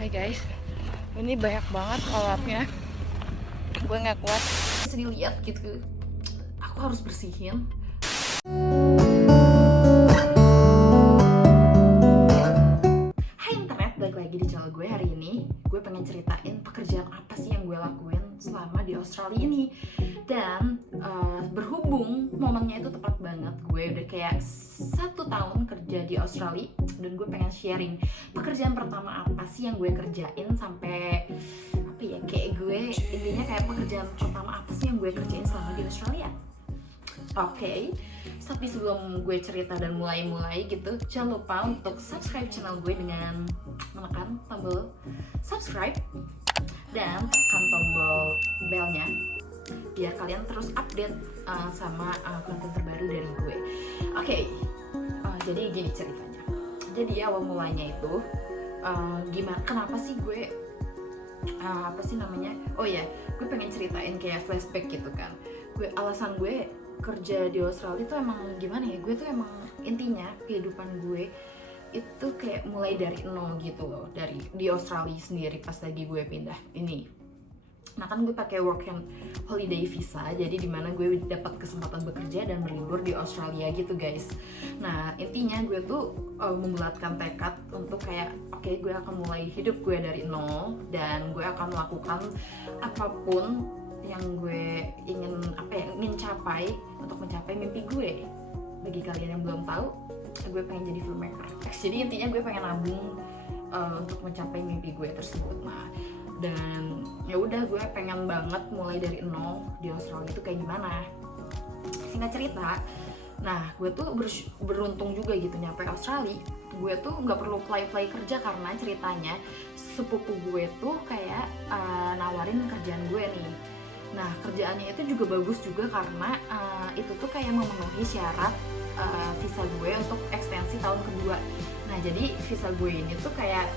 Hai guys, ini banyak banget kolaknya. Gue nggak kuat. Sini lihat gitu, aku harus bersihin. Hai internet, balik lagi di channel gue. Hari ini gue pengen ceritain pekerjaan apa sih yang gue lakuin selama di Australia ini. Dan berhubung momennya itu tepat banget, gue udah kayak 1 tahun kerja di Australia. Dan gue pengen sharing pekerjaan pertama apa sih yang gue kerjain sampai apa ya, kayak gue intinya kayak pekerjaan pertama apa sih yang gue kerjain selama di Australia. Oke, tapi sebelum gue cerita dan mulai gitu, jangan lupa untuk subscribe channel gue dengan menekan tombol subscribe dan tekan tombol belnya biar kalian terus update sama konten terbaru dari gue. Oke, jadi gini ceritanya. Jadi awal mulanya itu gimana? Kenapa sih gue apa sih namanya? Oh ya, gue pengen ceritain kayak flashback gitu kan. Alasan gue kerja di Australia itu emang gimana ya, gue tuh emang intinya kehidupan gue itu kayak mulai dari nol gitu loh, dari di Australia sendiri pas lagi gue pindah ini. Nah kan gue pakai work and holiday visa, jadi dimana gue dapat kesempatan bekerja dan berlibur di Australia gitu guys. Nah intinya gue tuh membulatkan tekad untuk kayak oke, gue akan mulai hidup gue dari nol dan gue akan melakukan apapun yang gue ingin capai untuk mencapai mimpi gue. Bagi kalian yang belum tahu, gue pengen jadi filmmaker. Jadi intinya gue pengen nabung untuk mencapai mimpi gue tersebut. Nah, dan ya udah gue pengen banget mulai dari nol di Australia itu kayak gimana. Singkat cerita, nah gue tuh beruntung juga gitu nyampe Australia. Gue tuh nggak perlu play kerja karena ceritanya sepupu gue tuh kayak nawarin kerjaan gue nih. Nah kerjaannya itu juga bagus juga karena itu tuh kayak memenuhi syarat visa gue untuk ekstensi tahun kedua. Nah jadi visa gue ini tuh kayak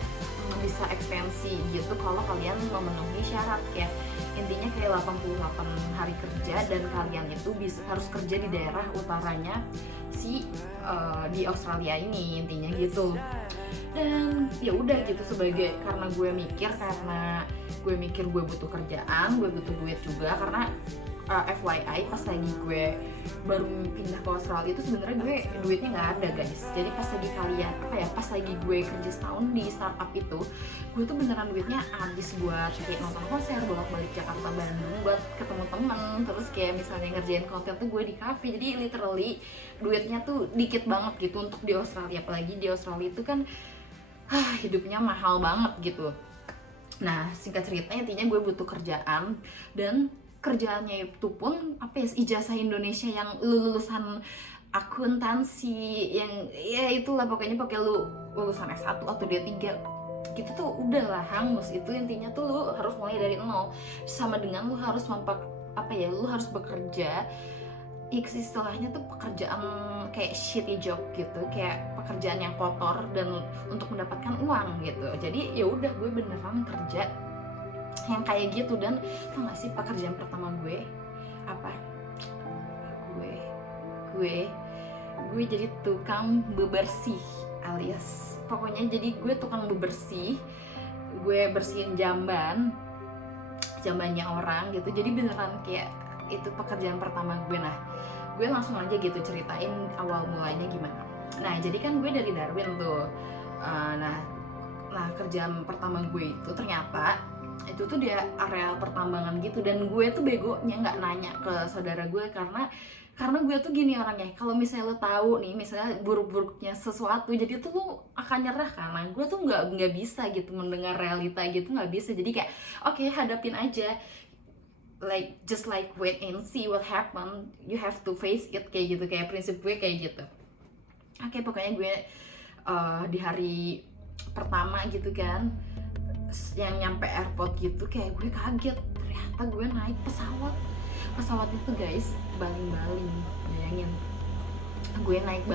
bisa ekstensi gitu kalau kalian memenuhi syarat, kayak intinya kayak 88 hari kerja dan kalian itu harus kerja di daerah utaranya di Australia ini, intinya gitu. Dan ya udah gitu, sebagai karena gue mikir gue butuh kerjaan, gue butuh duit juga karena FYI pas lagi gue baru pindah ke Australia itu sebenarnya gue duitnya nggak ada guys. Jadi pas lagi gue kerja setahun di startup itu, gue tuh beneran duitnya habis buat kayak nonton konser, bolak-balik Jakarta Bandung buat ketemu temen, terus kayak misalnya ngerjain konten tuh gue di cafe. Jadi literally duitnya tuh dikit banget gitu untuk di Australia, apalagi di Australia itu kan hidupnya mahal banget gitu. Nah singkat cerita intinya gue butuh kerjaan, dan kerjaannya itu pun ijazah Indonesia yang lulusan akuntansi yang ya itulah pokoknya pakai lu lulusan S1 atau D3 gitu tuh udahlah hangus. Itu intinya tuh lu harus mulai dari nol, sama dengan lu harus lu harus bekerja istilahnya tuh pekerjaan kayak shitty job gitu, kayak pekerjaan yang kotor dan untuk mendapatkan uang gitu. Jadi ya udah gue beneran kerja yang kayak gitu. Dan tau gak sih pekerjaan pertama gue apa? Gue jadi tukang bebersih, alias pokoknya jadi gue tukang bebersih. Gue bersihin jambannya orang gitu. Jadi beneran kayak itu pekerjaan pertama gue. Nah gue langsung aja gitu ceritain awal mulanya gimana. Nah jadi kan gue dari Darwin tuh. Nah kerjaan pertama gue itu ternyata itu tuh di area pertambangan gitu, dan gue tuh begonya nggak nanya ke saudara gue karena gue tuh gini orangnya, kalau misalnya lo tahu nih misalnya buruk-buruknya sesuatu, jadi tuh lo akan nyerah kan. Nah gue tuh nggak bisa gitu mendengar realita gitu, nggak bisa. Jadi kayak oke, hadapin aja, just like wait and see what happen, you have to face it, kayak gitu. Kayak prinsip gue kayak gitu. Oke, pokoknya gue di hari pertama gitu kan, yang nyampe airport gitu, kayak gue kaget, ternyata gue naik pesawat itu guys, baling-baling. Bayangin, gue naik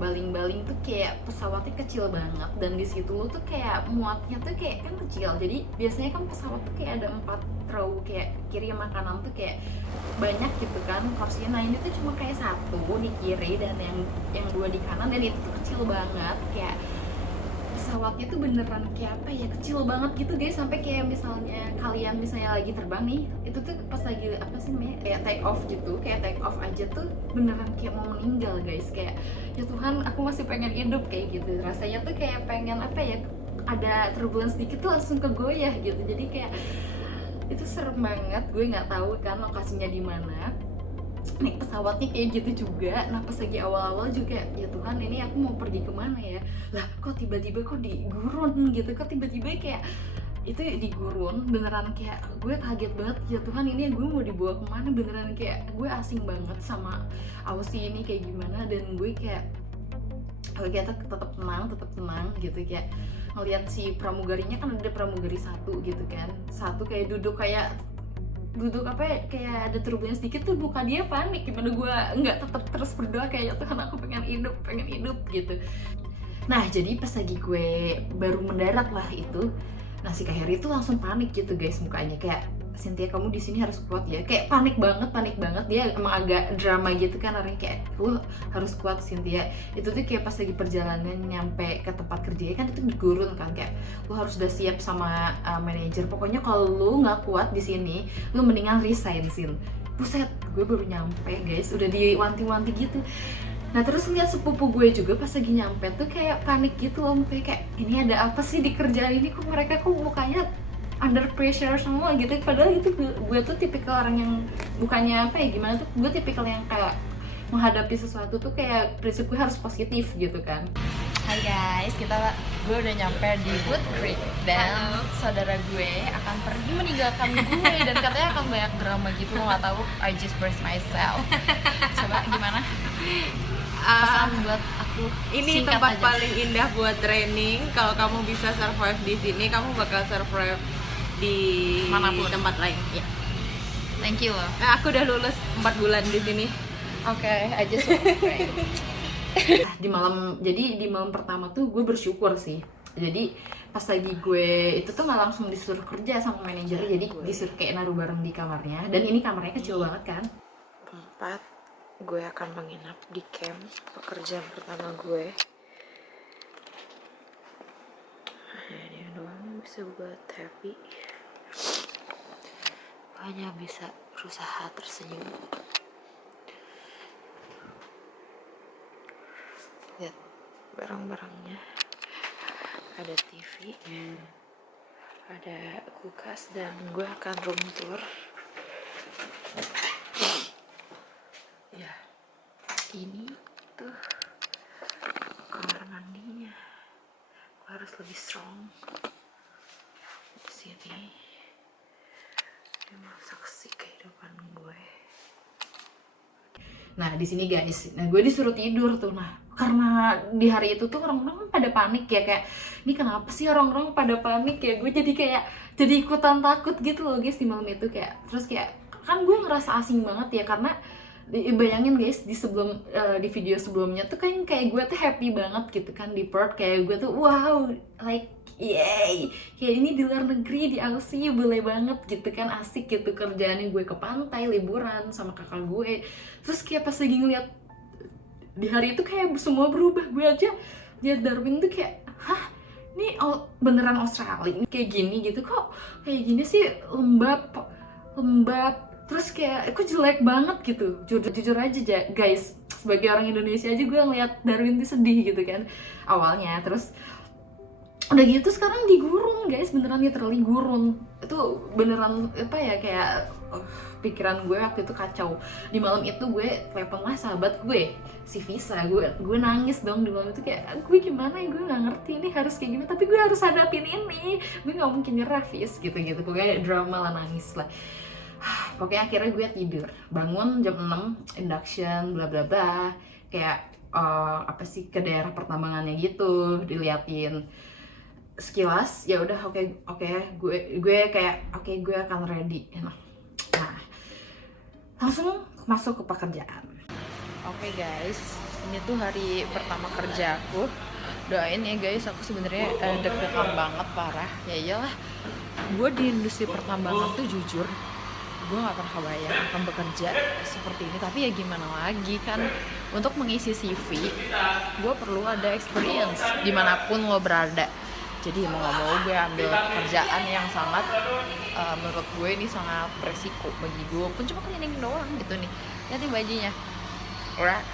baling-baling tuh kayak pesawatnya kecil banget, dan di situ lo tuh kayak muatnya tuh kayak kan kecil. Jadi biasanya kan pesawat tuh kayak ada 4 row, kayak kiri sama kanan tuh kayak banyak gitu kan kursinya. Nah ini tuh cuma kayak 1 di kiri dan yang 2 di kanan, dan itu tuh kecil banget. Kayak pesawatnya tuh beneran kayak apa ya, kecil banget gitu guys, sampai kayak misalnya kalian lagi terbang nih, itu tuh pas lagi apa sih namanya, kayak take off gitu, kayak take off aja tuh beneran kayak mau meninggal guys, kayak ya Tuhan aku masih pengen hidup kayak gitu, rasanya tuh kayak pengen apa ya, ada turbulence dikit tuh langsung kegoyah gitu. Jadi kayak itu serem banget, gue nggak tahu kan lokasinya di mana, naik pesawatnya kayak gitu juga. Nah pas lagi awal-awal juga, ya Tuhan ini aku mau pergi kemana ya, lah kok tiba-tiba kok di gurun gitu, kok tiba-tiba kayak itu di gurun, beneran kayak gue kaget banget, ya Tuhan ini gue mau dibawa kemana, beneran kayak gue asing banget sama Aussie ini kayak gimana. Dan gue kayak kita tetap tenang gitu, kayak ngeliat si pramugarinya kan ada pramugari satu gitu kan, satu kayak duduk apa ya, kayak ada turbulence sedikit tuh muka dia panik, gimana gue nggak tetap terus berdoa kayak ya Tuhan aku pengen hidup gitu. Nah jadi pas lagi gue baru mendarat lah itu, nah si Kak Heri tuh langsung panik gitu guys mukanya, kayak Cynthia kamu di sini harus kuat ya, kayak panik banget. Dia emang agak drama gitu kan orangnya, kayak lu harus kuat Cynthia. Itu tuh kayak pas lagi perjalanan nyampe ke tempat kerjanya kan itu di gurun kan, kayak lu harus udah siap sama manajer, pokoknya kalau lu nggak kuat di sini lu mendingan resign Sin. Buset, gue baru nyampe guys udah diwanti-wanti gitu. Nah terus lihat sepupu gue juga pas lagi nyampe tuh kayak panik gitu loh, mukanya kayak ini ada apa sih di kerjaan ini, kok mereka kok mukanya under pressure semua gitu. Padahal itu gue tuh tipikal orang yang bukannya apa ya gimana tuh, gue tipikal yang kayak menghadapi sesuatu tuh kayak prinsip gue harus positif gitu kan. Hai guys, gue udah nyampe di Wood Creek dan saudara gue akan pergi meninggalkan gue dan katanya akan banyak drama gitu, lo nggak tahu. I just brace myself. Coba gimana? Pesan buat aku. Ini tempat paling indah buat training. Kalau kamu bisa survive di sini, kamu bakal survive di manapun tempat lain. Ya. Thank you loh. Nah, aku udah lulus 4 bulan di sini. Oke, I just pray. Jadi di malam pertama tuh gue bersyukur sih. Jadi pas lagi gue itu tuh nggak langsung disuruh kerja sama manajernya, jadi disuruh kayak naruh bareng di kamarnya. Dan ini kamarnya kecil banget kan. Tempat gue akan menginap di camp pekerjaan pertama gue. Ini doang bisa buat happy. Gue hanya bisa berusaha tersenyum. Lihat barang-barangnya, ada TV, ada kulkas, dan gue akan room tour. Ya, ini tuh kamar mandinya. Gue harus lebih strong di sini. Dia saksi kehidupan gue. Nah di sini guys, nah gue disuruh tidur tuh. Nah karena di hari itu tuh orang-orang pada panik ya, kayak ini kenapa sih orang-orang pada panik ya, gue jadi ikutan takut gitu loh guys di malam itu. Kayak terus kayak kan gue ngerasa asing banget ya, karena bayangin guys di video sebelumnya tuh kan kayak gue tuh happy banget gitu kan di Perth, kayak gue tuh wow like yay, kayak ini di luar negeri, di Aussie boleh banget gitu kan, asik gitu kerjaannya, gue ke pantai liburan sama kakak gue. Terus kayak pas lagi ngeliat di hari itu kayak semua berubah. Gue aja lihat Darwin tuh kayak hah ini beneran Australia kayak gini gitu, kok kayak gini sih, lembab terus kayak kok jelek banget gitu. Jujur aja guys, sebagai orang Indonesia aja gue ngeliat Darwin tuh sedih gitu kan awalnya. Terus udah gitu sekarang di gurun guys, beneran literally gurun. Itu beneran apa ya, kayak pikiran gue waktu itu kacau. Di malam itu gue telepon lah sahabat gue si Visa, gue nangis dong di malam itu, kayak gue gimana ya, gue nggak ngerti ini harus kayak gimana, tapi gue harus hadapin ini, gue nggak mungkin nyerah Vis gitu pokoknya drama lah, nangis lah. Pokoknya akhirnya gue tidur, bangun jam 6 induction bla bla bla, kayak apa sih ke daerah pertambangannya gitu, diliatin sekilas. Ya udah oke, gue kayak oke, gue akan ready. Nah langsung masuk ke pekerjaan. Oke guys, ini tuh hari pertama kerja aku. Doain ya guys, aku sebenarnya deg-degan banget parah. Ya iyalah, gue di industri pertambangan tuh jujur gue nggak pernah kebayang akan bekerja seperti ini, tapi ya gimana lagi kan, untuk mengisi CV gue perlu ada experience dimanapun lo berada. Jadi mau nggak mau gue ambil pekerjaan yang sangat menurut gue ini sangat beresiko bagi gue, pun cuma cleaning doang gitu nih. Lihat nih bajunya. Alright.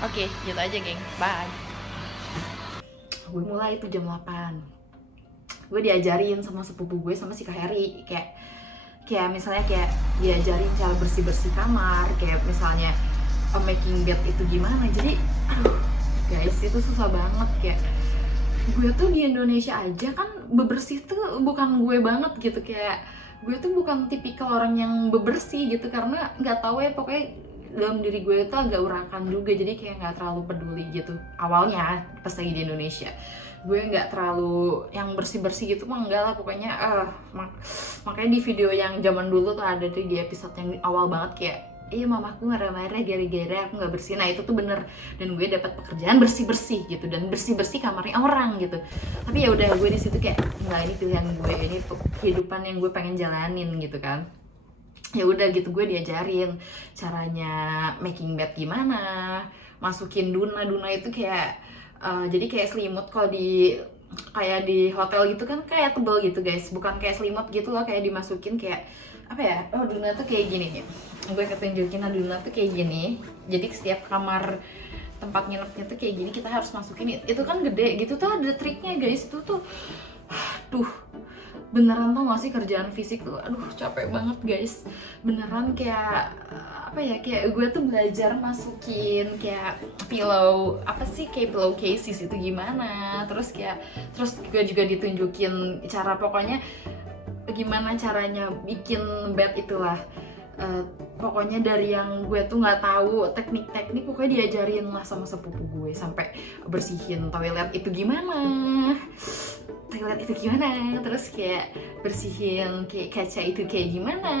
Oke, gitu aja geng. Bye. Gue mulai itu jam 8. Gue diajarin sama sepupu gue, sama si Kak Heri, kayak misalnya kayak diajarin cara bersih-bersih kamar, kayak misalnya making bed itu gimana. Jadi aduh guys, itu susah banget. Kayak gue tuh di Indonesia aja kan bebersih tuh bukan gue banget gitu. Kayak gue tuh bukan tipikal orang yang bebersih gitu, karena nggak tahu ya, pokoknya dalam diri gue itu agak urakan juga, jadi kayak nggak terlalu peduli gitu awalnya pas lagi di Indonesia. Gue nggak terlalu yang bersih-bersih gitu mah, enggak lah pokoknya. Makanya di video yang zaman dulu tuh ada tuh di episode yang awal banget, kayak iya mamaku marah-marah gara-gara aku nggak bersih. Nah itu tuh bener, dan gue dapat pekerjaan bersih-bersih gitu, dan bersih-bersih kamarnya orang gitu. Tapi ya udah, gue di situ kayak nggak, ini pilihan gue, ini kehidupan yang gue pengen jalanin gitu kan. Ya udah gitu, gue diajarin caranya making bed gimana, masukin duna itu kayak jadi kayak selimut. Kalau di kayak di hotel gitu kan kayak tebel gitu guys, bukan kayak selimut gitu loh, kayak dimasukin kayak apa ya, oh duna tuh kayak gini nih, gue ketunjukin. Duna tuh kayak gini, jadi setiap kamar tempat nginepnya tuh kayak gini, kita harus masukin itu kan gede gitu tuh, ada triknya guys. Itu tuh aduh beneran, tau gak sih kerjaan fisik tuh aduh capek banget guys, beneran. Kayak apa ya, kayak gue tuh belajar masukin kayak pillow, apa sih, kayak pillow cases itu gimana, terus gue juga ditunjukin cara, pokoknya gimana caranya bikin bed itulah. Pokoknya dari yang gue tuh nggak tahu teknik-teknik, pokoknya diajarin lah sama sepupu gue, sampai bersihin toilet itu gimana, terus kayak bersihin kayak kaca itu kayak gimana,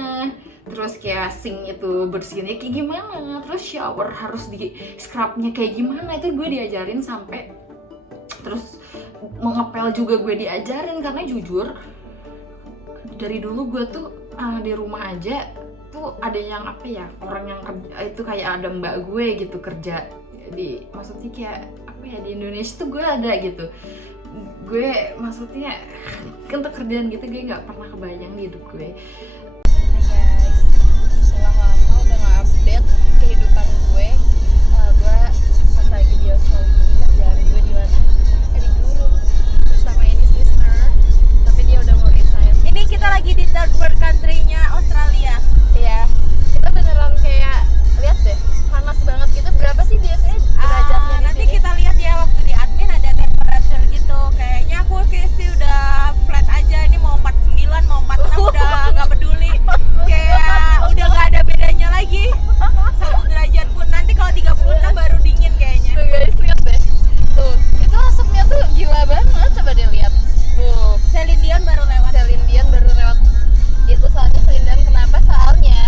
terus kayak sink itu bersihinnya kayak gimana, terus shower harus di scrubnya kayak gimana. Itu gue diajarin sampai, terus mau ngepel juga gue diajarin, karena jujur dari dulu gue tuh di rumah aja tuh ada yang apa ya, orang yang itu kayak ada mbak gue gitu kerja di, maksudnya kayak apa ya, di Indonesia tuh gue ada gitu. Gue maksudnya untuk kerjaan gitu gue nggak pernah kebayang di hidup gue. Hai guys, setelah lama udah nggak update kehidupan gue. Gue pas lagi di Australia ini, kerjaan gue di mana? Di guru bersama ini sister, tapi dia udah mau resign. Ini kita lagi di third world country-nya Australia. Iya, kita beneran kayak lihat deh, panas banget gitu. Berapa sih biasanya derajatnya di Nanti sini? kita lihat ya waktu di admin ada temperature gitu. Kayaknya aku sih udah flat aja. Ini mau 49, mau 46 udah nggak peduli. Kayak udah nggak ada bedanya lagi. 1 derajat pun. Nanti kalau 36 baru dingin kayaknya. Tuh guys, lihat deh. Tuh, itu asapnya tuh gila banget. Coba deh lihat. Tuh, Celine Dion baru lewat. Celine Dion baru lewat. Itu soalnya Celine Dion, kenapa? Soalnya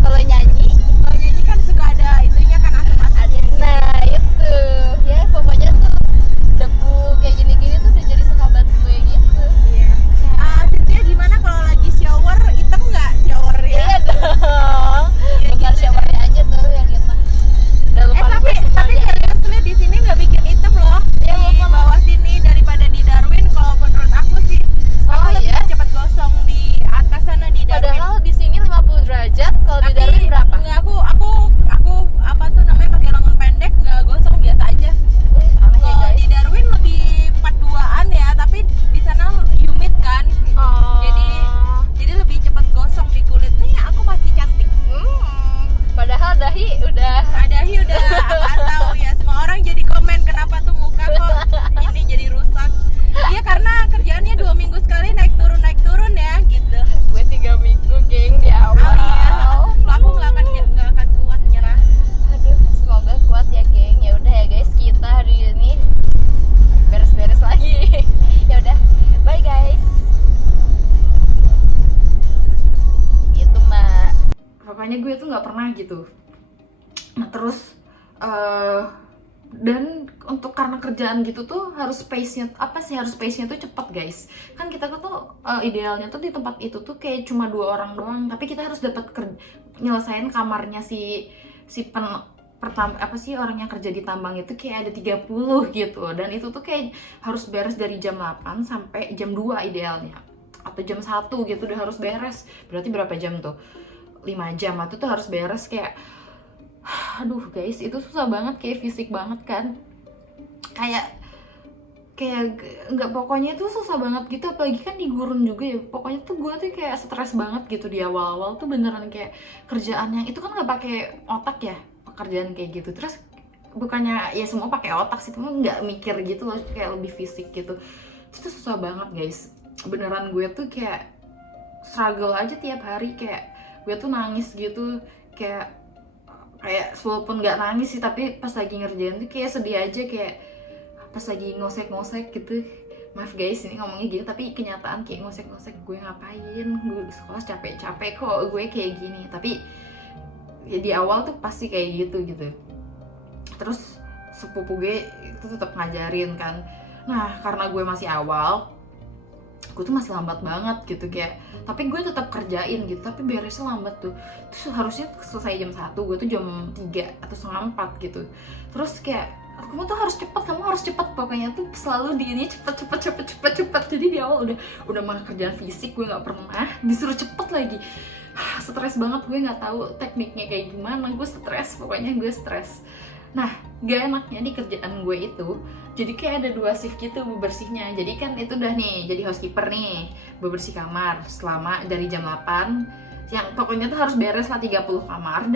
kalau nyanyi, Kalau nyanyi kan suka ada itunya kan asap-asapnya. nah itu ya pokoknya tuh debu kayak gini-gini tuh udah jadi sahabat gue gitu. Iya. Cynthia gimana kalau lagi shower hitam nggak showernya? Iya dong, Iya, bukan gitu showernya aja tuh yang kita daleman gue tapi semuanya. seriously di sini nggak bikin hitam loh. Ya, Di apa? bawah sini daripada di Darwin, kalau menurut aku sih Oh, aku lebih iya? cepet gosong di atas sana di Darwin. Padahal di sini 50 derajat, kalau di Tapi Darwin berapa? nggak, aku apa tuh namanya, pakai lengan pendek nggak gosong, biasa aja. Aneh ya Kalau di guys. Darwin lebih 42-an ya, tapi di sana humid kan. Oh. Jadi lebih cepet gosong di kulit. Nih aku masih cantik. Padahal dahi udah Adahi udah nggak tahu ya, semua orang jadi komen kenapa tuh muka kok ini jadi rusak. Iya karena kerjaannya 2 minggu sekali naik turun ya gitu. gue 3 minggu geng, ya Oh iya, Allah. aku nggak akan kuat nyerah. Aduh, semoga kuat ya geng. Ya udah ya guys, kita hari ini beres-beres lagi. Ya udah, bye guys. Itu mah. Pokoknya gue tuh nggak pernah gitu. Nah terus Dan untuk karena kerjaan gitu tuh harus pace-nya tuh cepet guys. Kan kita tuh idealnya tuh di tempat itu tuh kayak cuma 2 orang doang, tapi kita harus dapat nyelesain kamarnya orang yang kerja di tambang itu kayak ada 30 gitu. Dan itu tuh kayak harus beres dari jam 8 sampai jam 2 idealnya, atau jam 1 gitu udah harus beres. Berarti berapa jam tuh? 5 jam. Itu tuh harus beres kayak aduh guys, itu susah banget, kayak fisik banget kan, kayak nggak, pokoknya itu susah banget gitu. Apalagi kan di gurun juga ya, pokoknya tuh gue tuh kayak stres banget gitu di awal-awal tuh, beneran kayak kerjaan yang itu kan nggak pakai otak ya, pekerjaan kayak gitu. Terus bukannya ya semua pakai otak sih, cuma nggak mikir gitu loh, kayak lebih fisik gitu. Itu tuh susah banget guys, beneran. Gue tuh kayak struggle aja tiap hari, kayak gue tuh nangis gitu, kayak walaupun nggak nangis sih, tapi pas lagi ngerjain tuh kayak sedih aja, kayak pas lagi ngosek-ngosek gitu. Maaf guys ini ngomongnya gini, tapi kenyataan kayak ngosek-ngosek. Gue ngapain, gue di sekolah capek-capek kok gue kayak gini. Tapi ya di awal tuh pasti kayak gitu. Terus sepupu gue itu tetap ngajarin kan. Nah karena gue masih awal, gue tuh masih lambat banget gitu, kayak tapi gue tetap kerjain gitu, tapi beresnya lambat tuh. Terus harusnya selesai jam 1, gue tuh jam 3 atau setengah 4 gitu. Terus kayak kamu tuh harus cepet, pokoknya tuh selalu di ini cepet. Jadi di awal udah mah kerjaan fisik gue nggak pernah disuruh cepet lagi. Stres banget, gue nggak tahu tekniknya kayak gimana, gue stres, pokoknya gue stres. Nah, gak enaknya di kerjaan gue itu, jadi kayak ada 2 shift gitu bebersihnya. Jadi kan itu udah nih, jadi housekeeper nih, bebersih kamar selama dari jam 8, yang pokoknya tuh harus beres lah 30 kamar.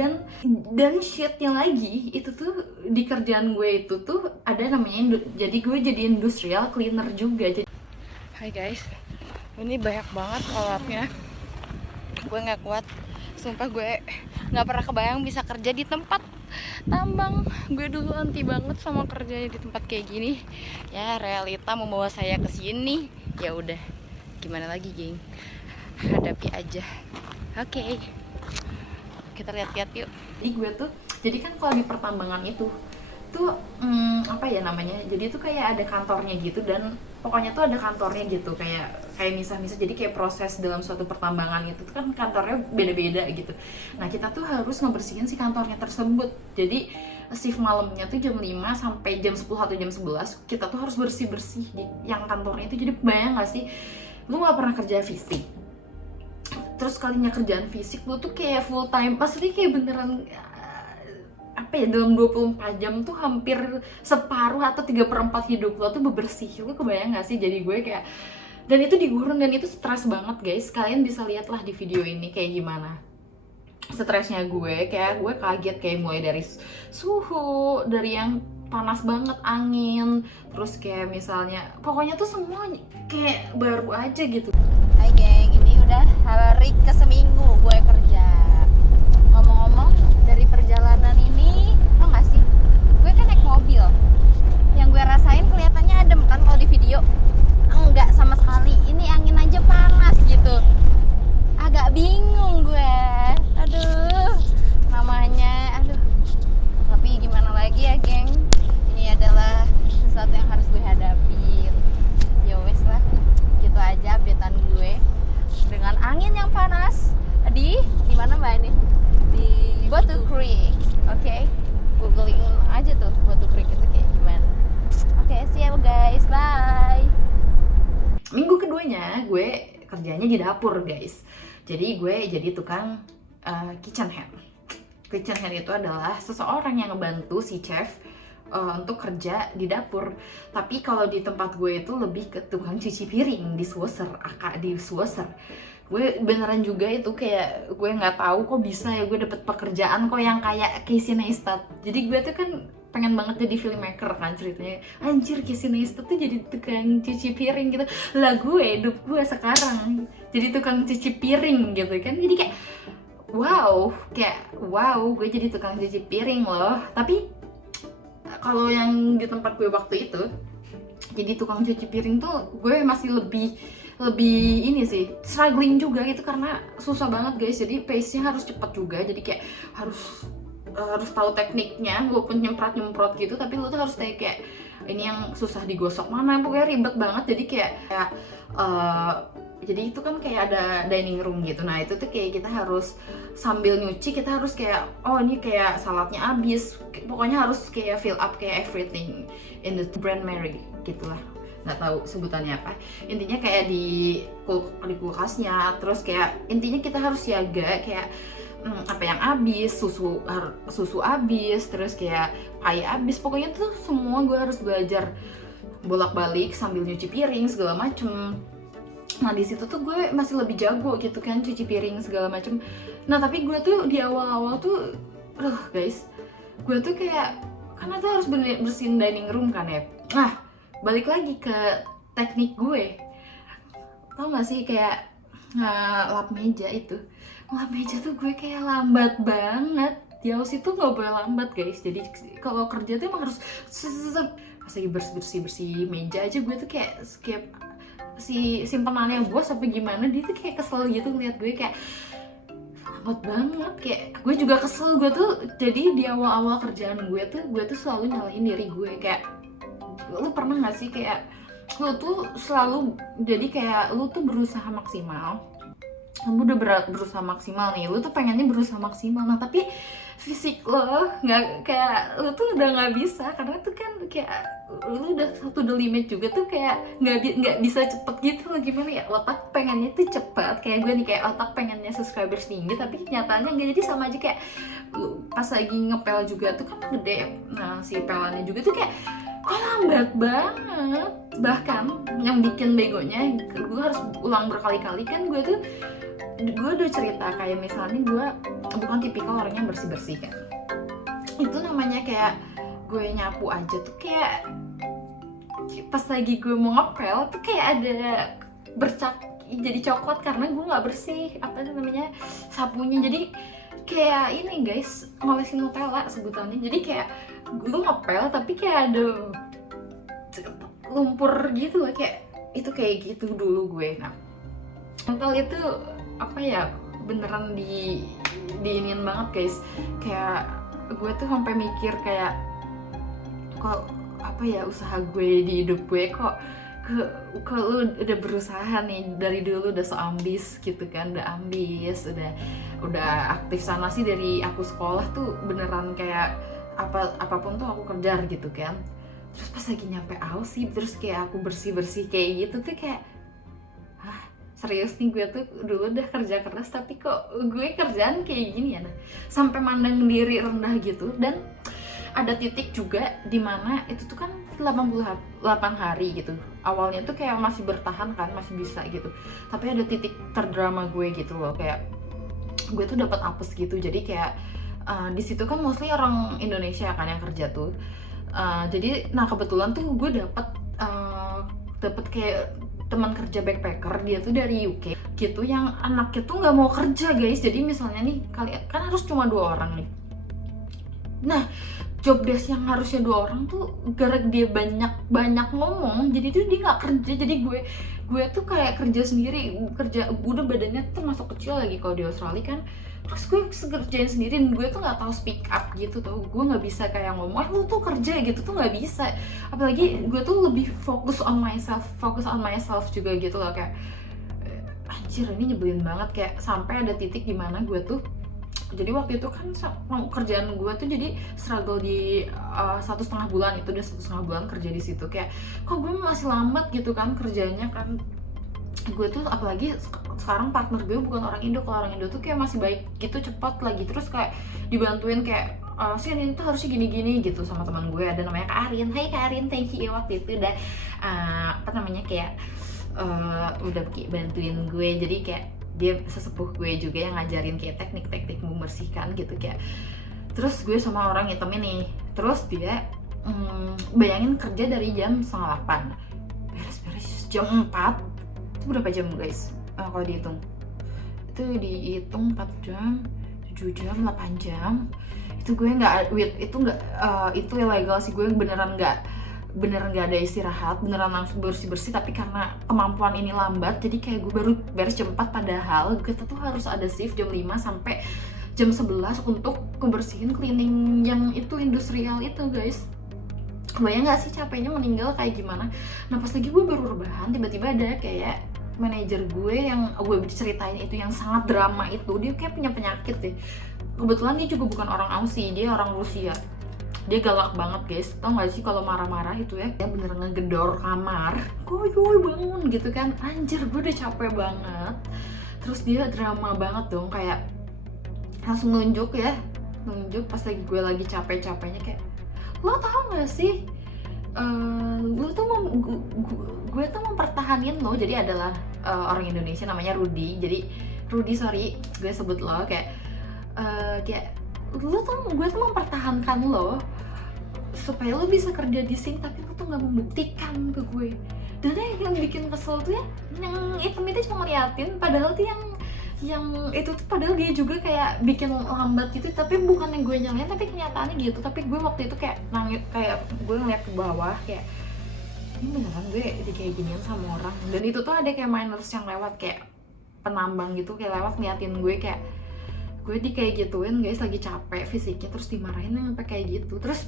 Dan shitnya lagi, itu tuh di kerjaan gue itu tuh ada namanya, jadi gue jadi industrial cleaner juga. Hai guys, ini banyak banget alatnya, gue nggak kuat. Sumpah gue nggak pernah kebayang bisa kerja di tempat tambang. Gue dulu anti banget sama kerjanya di tempat kayak gini. Ya realita membawa saya ke sini. Ya udah, gimana lagi geng? Hadapi aja. Oke. Kita lihat-lihat yuk. Jadi gue tuh, jadi kan kalau di pertambangan itu tuh apa ya namanya? Jadi tuh kayak ada kantornya gitu, dan pokoknya tuh ada kantornya gitu, kayak misah-misah. Jadi kayak proses dalam suatu pertambangan itu tuh kan kantornya beda-beda gitu. Nah kita tuh harus ngebersihin si kantornya tersebut. Jadi shift malamnya tuh jam 5 sampai jam 10 atau jam 11 kita tuh harus bersih-bersih di yang kantornya itu. Jadi bayang gak sih, lu gak pernah kerja fisik, terus kalinya kerjaan fisik lu tuh kayak full time, pasti kayak beneran dalam 24 jam tuh hampir separuh atau 3/4 hidup lo tuh bebersih. Lo kebayang gak sih? Jadi gue kayak, dan itu di gurun, dan itu stres banget guys. Kalian bisa lihat lah di video ini kayak gimana stresnya gue. Kayak gue kaget, kayak mulai dari suhu, dari yang panas banget, angin, terus kayak misalnya pokoknya tuh semua kayak baru aja gitu. Hai geng, ini udah hari ke-seminggu gue kerja. Ngomong-ngomong, dari perjalanan ini, tau gak sih, gue kan naik mobil. Yang gue rasain kelihatannya adem kan kalau di video. Enggak sama sekali, ini angin aja panas gitu. Agak bingung gue. Aduh, namanya, tapi gimana lagi ya geng, ini adalah sesuatu yang harus gue hadapin. Ya wes lah, gitu aja updatean gue dengan angin yang panas di mana mbak ini? Di Batu Creek. Oke, googling aja tuh Batu Creek itu kayak gimana. Oke, see you guys, bye. Minggu keduanya gue kerjanya di dapur guys. Jadi gue jadi tukang kitchen hand. Kitchen hand itu adalah seseorang yang ngebantu si chef untuk kerja di dapur. Tapi kalau di tempat gue itu lebih ke tukang cuci piring, dishwasher, dishwasher. Gue beneran juga itu kayak gue nggak tahu kok bisa ya gue dapet pekerjaan kok yang kayak Casey Neistat. Jadi gue tuh kan pengen banget jadi filmmaker kan ceritanya. Anjir, Casey Neistat tuh jadi tukang cuci piring gitu. Lah hidup gue sekarang jadi tukang cuci piring gitu kan. Jadi kayak wow gue jadi tukang cuci piring loh. Tapi kalau yang di tempat gue waktu itu jadi tukang cuci piring tuh gue masih lebih ini sih, struggling juga gitu karena susah banget guys. Jadi pace-nya harus cepat juga, jadi kayak harus harus tahu tekniknya, walaupun nyemprot gitu, tapi lu tuh harus kayak ini yang susah digosok mana, pokoknya ribet banget. Jadi kayak jadi itu kan kayak ada dining room gitu. Nah itu tuh kayak kita harus sambil nyuci, kita harus kayak oh ini kayak saladnya habis, pokoknya harus kayak fill up kayak everything in the brand Mary gitulah, nggak tahu sebutannya apa. Intinya kayak di kulkasnya, terus kayak intinya kita harus siaga kayak apa yang habis, susu habis, terus kayak pie habis, pokoknya tuh semua gue harus belajar bolak-balik sambil nyuci piring segala macem. Nah di situ tuh gue masih lebih jago gitu kan, cuci piring segala macem. Nah tapi gue tuh di awal-awal tuh guys, gue tuh kayak karena tuh harus bersihin dining room kan ya. Nah balik lagi ke teknik gue, tau gak sih kayak lap meja itu, lap meja tuh gue kayak lambat banget. Di Aussie tuh nggak boleh lambat guys, jadi kalau kerja tuh emang harus pas lagi bersih meja aja gue tuh kayak si simpenannya bos apa gimana, dia tuh kayak kesel gitu ngeliat gue kayak lambat banget. Kayak gue juga kesel, gue tuh jadi di awal-awal kerjaan gue tuh selalu nyalahin diri gue. Kayak lu pernah gak sih kayak lu tuh selalu jadi kayak lu tuh berusaha maksimal, lu udah berusaha maksimal nih, lu tuh pengennya berusaha maksimal, nah tapi fisik lo nggak, kayak lu tuh udah nggak bisa, karena tuh kan kayak lu udah satu the limit juga tuh, kayak nggak bisa cepet gitu loh. Gimana ya, otak pengennya tuh cepet, kayak gue nih kayak otak pengennya subscribers tinggi, tapi nyatanya nggak. Jadi sama aja kayak lu pas lagi ngepel juga tuh kan gede, nah si pelannya juga tuh kayak kok lambat banget. Bahkan yang bikin begonya gue harus ulang berkali-kali kan, gue udah cerita kayak misalnya gue bukan tipikal orang yang bersih-bersih kan, itu namanya kayak gue nyapu aja tuh kayak pas lagi gue mau ngepel tuh kayak ada bercak jadi coklat karena gue nggak bersih apa namanya sapunya. Jadi kayak ini guys, ngolesin Nutella sebutannya. Jadi kayak gue ngepel tapi kayak ada lumpur gitu lah, kayak itu kayak gitu dulu gue. Nah ngepel itu apa ya, beneran diinin banget guys. Kayak gue tuh sampai mikir kayak kok apa ya, usaha gue di hidup gue kok lu udah berusaha nih dari dulu, udah so ambis gitu kan, udah ambis, udah aktif sana sih dari aku sekolah tuh beneran kayak apapun tuh aku kejar gitu kan. Terus pas lagi nyampe Aussie terus kayak aku bersih kayak gitu tuh kayak serius nih, gue tuh dulu udah kerja keras tapi kok gue kerjaan kayak gini ya. Nah, sampai mandang diri rendah gitu. Dan ada titik juga dimana itu tuh kan 88 hari gitu, awalnya tuh kayak masih bertahan kan, masih bisa gitu, tapi ada titik terdrama gue gitu loh, kayak gue tuh dapat apes gitu. Jadi kayak di situ kan mostly orang Indonesia kan yang kerja tuh, jadi nah kebetulan tuh gue dapat kayak teman kerja backpacker, dia tuh dari UK gitu, yang anaknya tuh nggak mau kerja guys. Jadi misalnya nih kalian kan harus cuma 2 orang nih, nah job desk yang harusnya 2 orang tuh gara dia banyak ngomong, jadi tuh dia nggak kerja. Jadi gue tuh kayak kerja sendiri, udah badannya tuh masuk kecil lagi kalau di Australia kan, terus gue kerjain sendiri dan gue tuh nggak tahu speak up gitu tuh, gue nggak bisa kayak ngomong lu tuh kerja gitu tuh nggak bisa. Apalagi gue tuh lebih fokus on myself juga gitu loh, kayak anjir ini nyebelin banget. Kayak sampai ada titik dimana gue tuh, jadi waktu itu kan kerjaan gue tuh jadi struggle di 1,5 bulan, itu udah 1,5 bulan kerja di situ, kayak kok gue masih lambat gitu kan kerjanya kan. Gue tuh apalagi sekarang partner gue bukan orang Indo, kalau orang Indo tuh kayak masih baik gitu, cepat lagi, terus kayak dibantuin kayak sih ini tuh harusnya gini-gini gitu sama teman gue, ada namanya Kak Arin. Hai Kak Arin, thank you ya waktu itu udah apa namanya kayak udah bantuin gue. Jadi kayak dia sesepuh gue juga yang ngajarin kayak teknik-teknik membersihkan gitu kayak. Terus gue sama orang hitam ini, terus dia bayangin kerja dari jam 7:30, beres-beres jam 4. Itu berapa jam guys? Kalau dihitung itu 4 jam, 7 jam, 8 jam. Itu gue nggak itu illegal sih, gue beneran nggak ada istirahat, beneran langsung bersih tapi karena kemampuan ini lambat, jadi kayak gue baru beres jam 4, padahal kita tuh harus ada shift jam 5 sampai jam 11 untuk ngebersihin cleaning yang itu industrial itu guys. Bayang gak sih capeknya meninggal kayak gimana. Nah pas lagi gue baru rebahan, tiba-tiba ada kayak manajer gue yang gue ceritain itu yang sangat drama itu. Dia kayak punya penyakit deh. Kebetulan dia juga bukan orang Aussie, dia orang Rusia. Dia galak banget guys. Tau gak sih kalau marah-marah itu ya, dia bener ngegedor kamar, "Koy bangun" gitu kan. Anjir gue udah capek banget. Terus dia drama banget dong, kayak langsung nunjuk pas lagi gue lagi capek-capeknya kayak, "Lo tau gak sih, gue tuh mempertahanin lo." Jadi adalah orang Indonesia namanya Rudy. Jadi Rudy, sorry gue sebut lo, kayak gue tuh mempertahankan lo supaya lo bisa kerja di sini, tapi lo tuh nggak membuktikan ke gue. Dan yang bikin kesel tuh ya, yang hitam itu cuma ngeliatin, padahal tuh yang itu tuh padahal dia juga kayak bikin lambat gitu, tapi bukan yang gue nyalain, tapi kenyataannya gitu. Tapi gue waktu itu kayak nangis, kayak gue ngeliat ke bawah kayak, ini beneran gue kayak ginian sama orang. Dan itu tuh ada kayak miners yang lewat, kayak penambang gitu, kayak lewat ngeliatin gue, kayak gue kayak gituin guys, lagi capek fisiknya, terus dimarahin sampai kayak gitu. Terus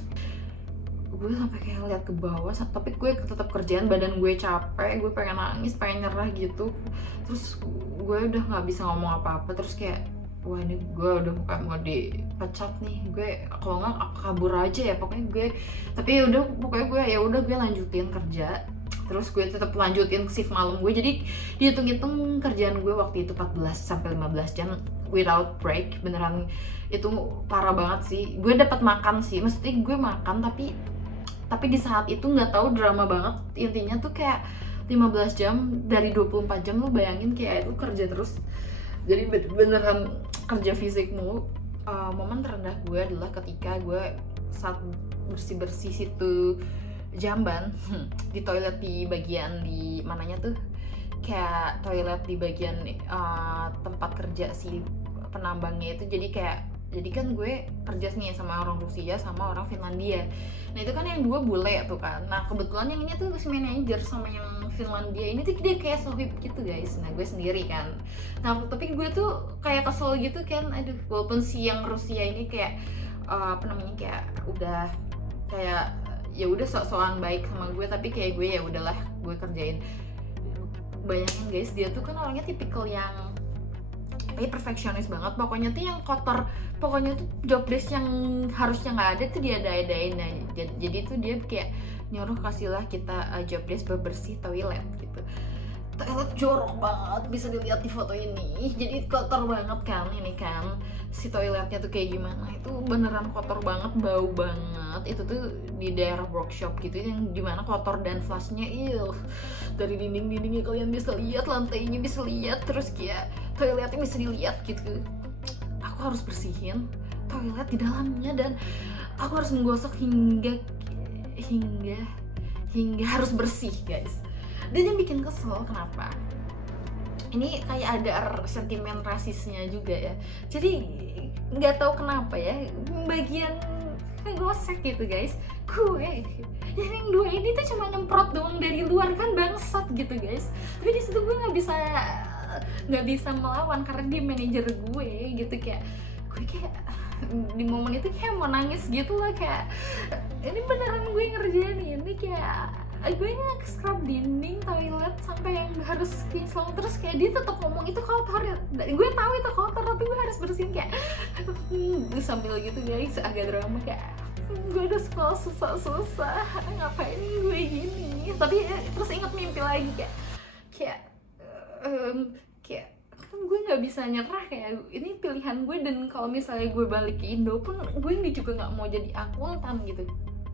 gue sampai kayak lihat ke bawah, tapi gue tetap kerjaan, badan gue capek, gue pengen nangis, pengen nyerah gitu. Terus gue udah nggak bisa ngomong apa-apa, terus kayak, wah ini gue udah kayak mau dipecat nih, gue kalau nggak kabur aja ya pokoknya gue. Tapi pokoknya gue lanjutin kerja. Terus gue tetap lanjutin shift malam gue. Jadi dihitung-hitung kerjaan gue waktu itu 14 sampai 15 jam without break. Beneran itu parah banget sih. Gue dapat makan sih, maksudnya gue makan, tapi di saat itu nggak tahu, drama banget. Intinya tuh kayak 15 jam dari 24 jam, lu bayangin kayak itu kerja terus. Jadi beneran kerja fisik mulu. Momen terendah gue adalah ketika gue saat bersih-bersih situ Jamban di toilet di bagian di mananya tuh, kayak toilet di bagian tempat kerja si penambangnya itu. Jadi kan gue kerja nih sama orang Rusia sama orang Finlandia. Nah itu kan yang dua bule tuh kan. Nah kebetulan yang ini tuh si manajer sama yang Finlandia ini tuh dia kayak sohib gitu guys. Nah gue sendiri kan. Nah tapi gue tuh kayak kesel gitu kan. Aduh, walaupun si yang Rusia ini kayak kayak udah kayak ya udah sok-sokan baik sama gue, tapi kayak gue ya udahlah gue kerjain. Bayangin guys, dia tuh kan orangnya tipikal yang perfeksionis banget. Pokoknya tuh yang kotor, pokoknya tuh job desk yang harusnya nggak ada tuh dia ada-adain. Jadi tuh dia kayak nyuruh, kasihlah kita job desk bebersih toilet gitu. Toilet jorok banget, bisa dilihat di foto ini. Jadi kotor banget kan ini kan. Si toiletnya tuh kayak gimana, itu beneran kotor banget, bau banget. Itu tuh di daerah workshop gitu, yang dimana kotor dan flushnya dari dinding-dindingnya kalian bisa lihat, lantainya bisa lihat, terus kayak toiletnya bisa dilihat gitu. Aku harus bersihin toilet di dalamnya, dan aku harus menggosok hingga harus bersih guys. Dan yang bikin kesel kenapa? Ini kayak ada sentimen rasisnya juga ya. Jadi nggak tahu kenapa ya, bagian ngegosek gitu guys. Gue yang dua ini tuh cuma nyemprot doang dari luar kan, bangsat gitu guys. Tapi di situ gue nggak bisa melawan karena dia manajer gue gitu. Kayak gue kayak di momen itu kayak mau nangis gitu loh, kayak ini beneran gue ngerjain ini, kayak gue nge-scrub dinding toilet sampai yang harus kinclong, terus kayak dia tetap ngomong itu kotor ya. Gue tahu itu kotor tapi gue harus bersihin, kayak sambil gitu guys agak drama, kayak gue udah sekolah susah-susah ngapain gue gini. Tapi terus inget mimpi lagi, kayak kan gue nggak bisa nyerah, kayak ini pilihan gue. Dan kalau misalnya gue balik ke Indo pun gue juga nggak mau jadi akuntan gitu,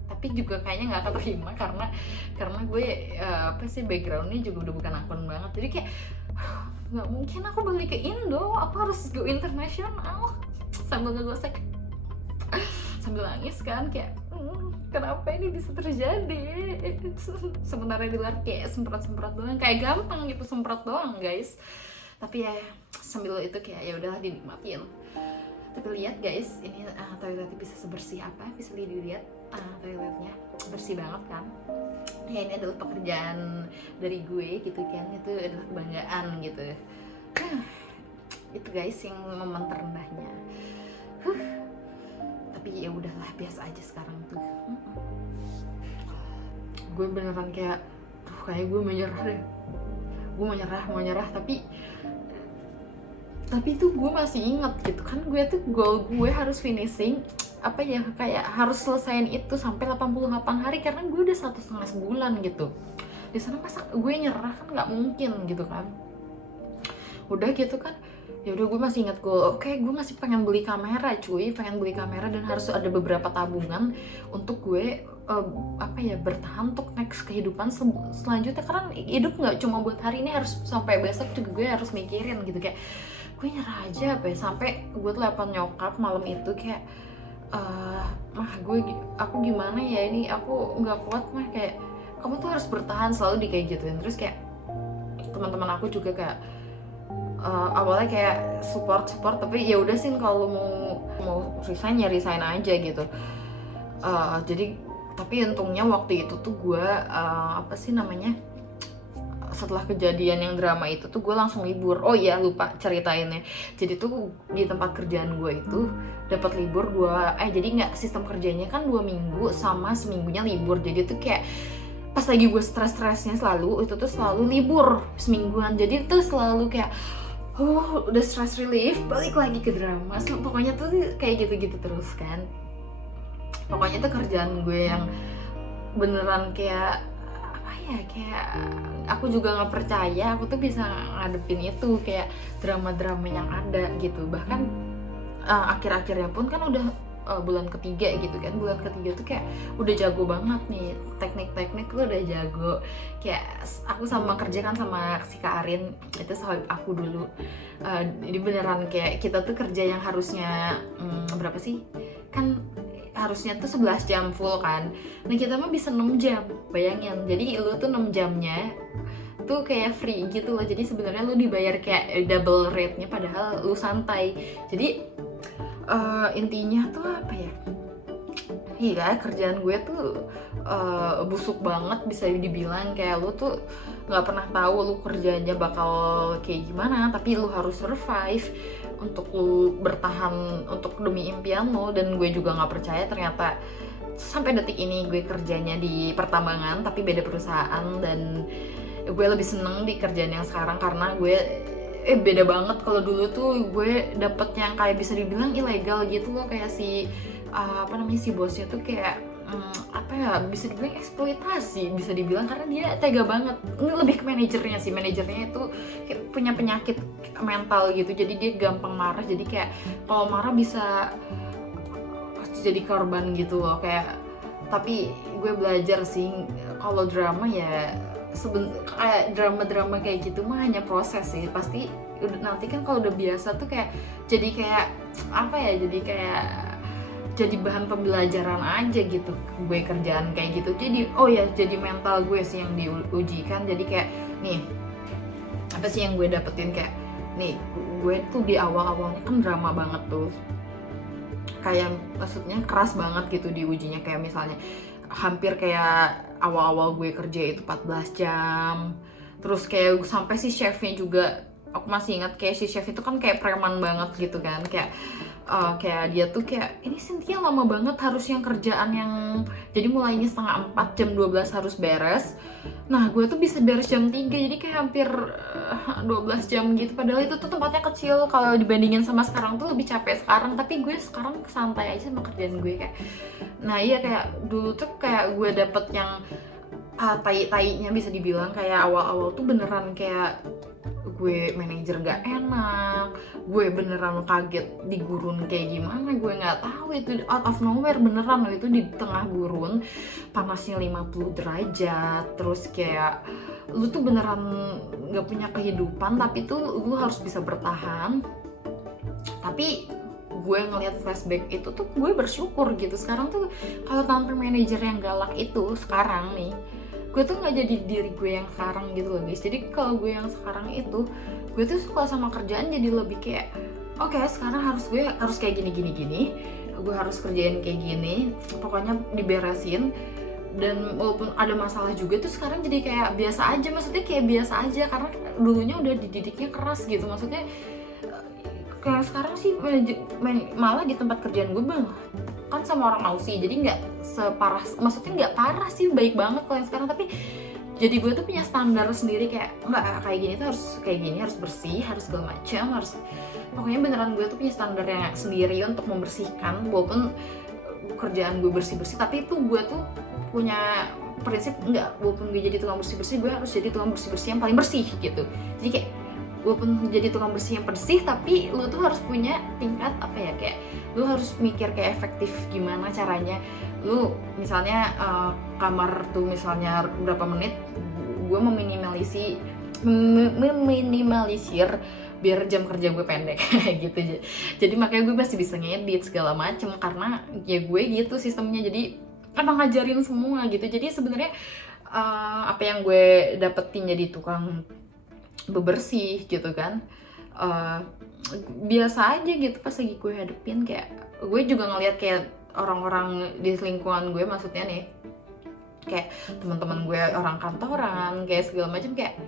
tapi juga kayaknya nggak keterima karena gue backgroundnya juga udah bukan akun banget. Jadi kayak nggak mungkin aku balik ke Indo, aku harus go internasional. Sambil ngegosek sambil nangis kan, kayak kenapa ini bisa terjadi. Sebenarnya di luar kayak semprot doang, kayak gampang gitu semprot doang guys. Tapi ya sambil itu kayak ya udahlah dinikmatin. Tapi lihat guys, ini toiletnya bisa sebersih apa, bisa dilihat toiletnya bersih banget kan. Ya ini adalah pekerjaan dari gue gitu kan, itu adalah kebanggaan gitu. Itu guys yang momen terendahnya. Tapi ya udahlah, biasa aja sekarang tuh. Gue beneran kayak kayak gue menyerah deh. Gue mau nyerah tapi tuh gue masih inget gitu kan, gue tuh goal gue harus finishing kayak harus selesaiin itu sampai 88 hari karena gue udah 1,5 bulan gitu di sana. Masa gue nyerah, kan nggak mungkin gitu kan. Udah gitu kan, ya udah gue masih inget goal. Oke, gue masih pengen beli kamera dan harus ada beberapa tabungan untuk gue bertahan untuk next kehidupan selanjutnya, karena hidup nggak cuma buat hari ini, harus sampai besok juga gue harus mikirin gitu. Kayak gue nyerah aja sampai gue telepon nyokap malam itu kayak mah aku gimana ya ini, aku nggak kuat mah, kayak kamu tuh harus bertahan, selalu kayak gituin. Terus kayak teman-teman aku juga kayak awalnya kayak support tapi ya udah sih, kalau mau resign aja gitu. Jadi tapi untungnya waktu itu tuh gue setelah kejadian yang drama itu tuh gue langsung libur. Oh iya, lupa ceritainnya. Jadi tuh di tempat kerjaan gue itu dapat libur jadi nggak, sistem kerjanya kan 2 minggu sama seminggunya libur. Jadi tuh kayak pas lagi gue stres-stresnya itu tuh selalu libur semingguan. Jadi tuh selalu kayak udah stress relief, balik lagi ke drama. Pokoknya tuh kayak gitu-gitu terus kan. Pokoknya tuh kerjaan gue yang beneran kayak kayak aku juga nggak percaya aku tuh bisa ngadepin itu, kayak drama-drama yang ada gitu. Bahkan akhir-akhirnya pun kan udah bulan ketiga gitu kan. Bulan ketiga tuh kayak udah jago banget nih, teknik-teknik tuh udah jago. Kayak aku sama kerja kan sama si Kak Arin, itu sahabat aku dulu. Jadi beneran kayak kita tuh kerja yang harusnya berapa sih? Kan harusnya tuh 11 jam full kan. Nah kita mah bisa 6 jam, bayangin. Jadi lu tuh 6 jamnya tuh kayak free gitu loh. Jadi sebenarnya lu dibayar kayak double rate-nya padahal lu santai. Jadi intinya tuh iya, kerjaan gue tuh busuk banget, bisa dibilang. Kayak lu tuh nggak pernah tahu lu kerjanya bakal kayak gimana, tapi lu harus survive untuk lu bertahan untuk demi impian lo. Dan gue juga nggak percaya ternyata sampai detik ini gue kerjanya di pertambangan tapi beda perusahaan, dan gue lebih seneng di kerjaan yang sekarang karena gue beda banget. Kalau dulu tuh gue dapet yang kayak bisa dibilang ilegal gitu loh, kayak si bosnya tuh kayak bisa dibilang eksploitasi, bisa dibilang, karena dia tega banget. Ini lebih ke manajernya itu kayak punya penyakit mental gitu, jadi dia gampang marah. Jadi kayak kalau marah bisa jadi korban gitu loh. Kayak tapi gue belajar sih kalau drama ya kayak drama-drama kayak gitu mah hanya proses sih. Pasti nanti kan kalau udah biasa tuh kayak jadi kayak jadi bahan pembelajaran aja gitu gue kerjaan kayak gitu. Jadi mental gue sih yang diujikan. Jadi kayak nih, apa sih yang gue dapetin, kayak nih gue tuh di awal-awalnya kan drama banget tuh, kayak maksudnya keras banget gitu diujinya. Kayak misalnya hampir kayak awal-awal gue kerja itu 14 jam. Terus kayak sampai si chefnya juga, aku masih ingat kayak si chef itu kan kayak preman banget gitu kan. Kayak dia tuh kayak, ini Cynthia lama banget, harus yang kerjaan yang jadi mulainya 3:30, jam 12 harus beres. Nah gue tuh bisa beres jam 3, jadi kayak hampir 12 jam gitu. Padahal itu tuh tempatnya kecil, kalau dibandingin sama sekarang tuh lebih capek sekarang. Tapi gue sekarang santai aja sama kerjaan gue kayak. Nah iya, kayak dulu tuh kayak gue dapet yang tai-tainya bisa dibilang. Kayak awal-awal tuh beneran kayak gue manajer gak enak, gue beneran kaget di gurun kayak gimana, gue nggak tahu. Itu out of nowhere beneran, itu di tengah gurun panasnya 50 derajat. Terus kayak lu tuh beneran nggak punya kehidupan, tapi tuh lu harus bisa bertahan. Tapi gue ngelihat flashback itu tuh gue bersyukur gitu. Sekarang tuh kalau tanpa manajer yang galak itu sekarang nih, gue tuh nggak jadi diri gue yang sekarang gitu loh guys. Jadi kalau gue yang sekarang itu, gue tuh suka sama kerjaan jadi lebih kayak oke, sekarang gue harus kayak gini, gue harus kerjain kayak gini, pokoknya diberesin. Dan walaupun ada masalah juga tuh sekarang jadi kayak biasa aja. Maksudnya kayak biasa aja, karena dulunya udah dididiknya keras gitu. Maksudnya kayak sekarang sih malah di tempat kerjaan gue kan sama orang Aussie, jadi nggak separah, maksudnya nggak parah sih, baik banget kalau yang sekarang. Tapi jadi gue tuh punya standar sendiri, kayak nggak kayak gini tuh harus kayak gini, harus bersih, harus segala macam, harus pokoknya beneran gue tuh punya standarnya sendiri untuk membersihkan. Walaupun kerjaan gue bersih-bersih, tapi itu gue tuh punya prinsip nggak, walaupun gue jadi tukang bersih-bersih, gue harus jadi tukang bersih-bersih yang paling bersih gitu. Jadi kayak walaupun jadi tukang bersih yang bersih, tapi lu tuh harus punya tingkat apa ya, kayak lu harus mikir kayak efektif gimana caranya. Lu misalnya kamar tuh misalnya berapa menit, gue meminimalisir biar jam kerja gue pendek gitu. Jadi makanya gue masih bisa ngedit segala macem, karena ya gue gitu sistemnya. Jadi emang ngajarin semua gitu. Jadi sebenarnya apa yang gue dapetin jadi tukang bebersih gitu kan, biasa aja gitu pas lagi gue hadepin. Kayak gue juga ngeliat kayak orang-orang di lingkungan gue, maksudnya nih kayak teman-teman gue, orang kantoran kayak segala macam, kayak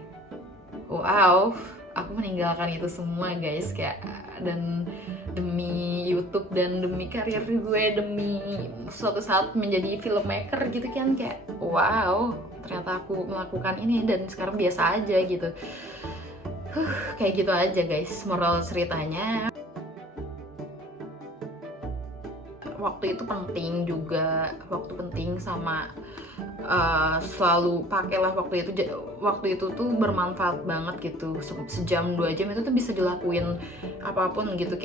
wow, aku meninggalkan itu semua guys, kayak dan demi YouTube dan demi karir gue, demi suatu saat menjadi filmmaker gitu kan, kayak wow, ternyata aku melakukan ini dan sekarang biasa aja gitu. Kayak gitu aja guys, moral ceritanya. Waktu itu penting juga, waktu penting sama selalu pakailah waktu itu tuh bermanfaat banget gitu. Sejam 2 jam itu tuh bisa dilakuin apapun gitu.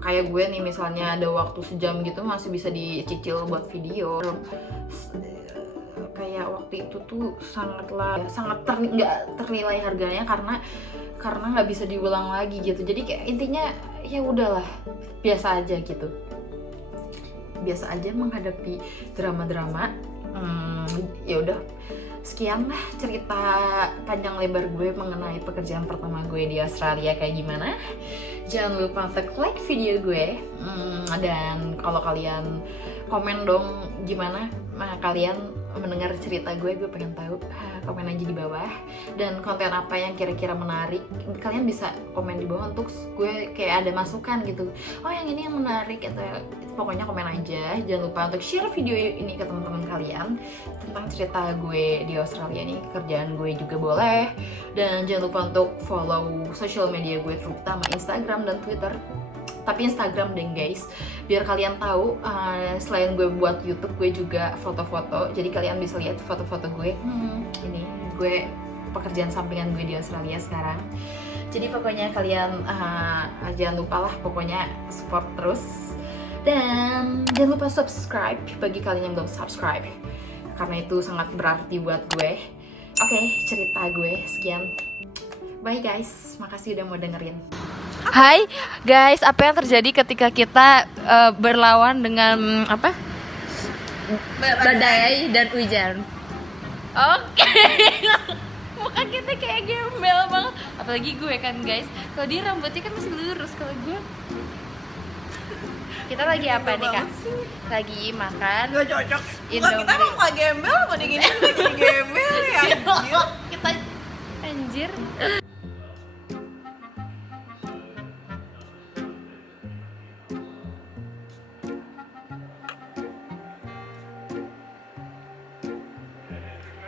Kayak gue nih misalnya ada waktu sejam gitu masih bisa dicicil buat video. Kayak waktu itu tuh sangat nggak ternilai harganya, karena nggak bisa diulang lagi gitu. Jadi kayak intinya ya udahlah, biasa aja gitu, biasa aja menghadapi drama-drama. Ya udah, sekian lah cerita panjang lebar gue mengenai pekerjaan pertama gue di Australia kayak gimana. Jangan lupa untuk like video gue, dan kalau kalian komen dong gimana kalian mendengar cerita gue pengen tahu. Komen aja di bawah, dan konten apa yang kira-kira menarik kalian bisa komen di bawah untuk gue kayak ada masukan gitu. Oh yang ini yang menarik, atau pokoknya komen aja. Jangan lupa untuk share video ini ke teman-teman kalian tentang cerita gue di Australia ini, kerjaan gue juga boleh. Dan jangan lupa untuk follow social media gue, terutama Instagram dan Twitter. Tapi Instagram deh guys, biar kalian tahu selain gue buat YouTube, gue juga foto-foto. Jadi kalian bisa lihat foto-foto gue. Ini gue pekerjaan sampingan gue di Australia sekarang. Jadi pokoknya kalian jangan lupa lah, pokoknya support terus. Dan jangan lupa subscribe bagi kalian yang belum subscribe, karena itu sangat berarti buat gue. Oke, cerita gue sekian. Bye guys, makasih udah mau dengerin. Hai guys, apa yang terjadi ketika kita berlawan dengan apa? Badai dan hujan. Oke. Muka kita kayak gembel banget. Apalagi gue kan guys, kalau dia rambutnya kan masih lurus, kalau gue. Kita lagi apa nih kak? Lagi makan. Gak cocok. Kita emang gak gembel, mau digini lagi gembel ya. Kita anjir.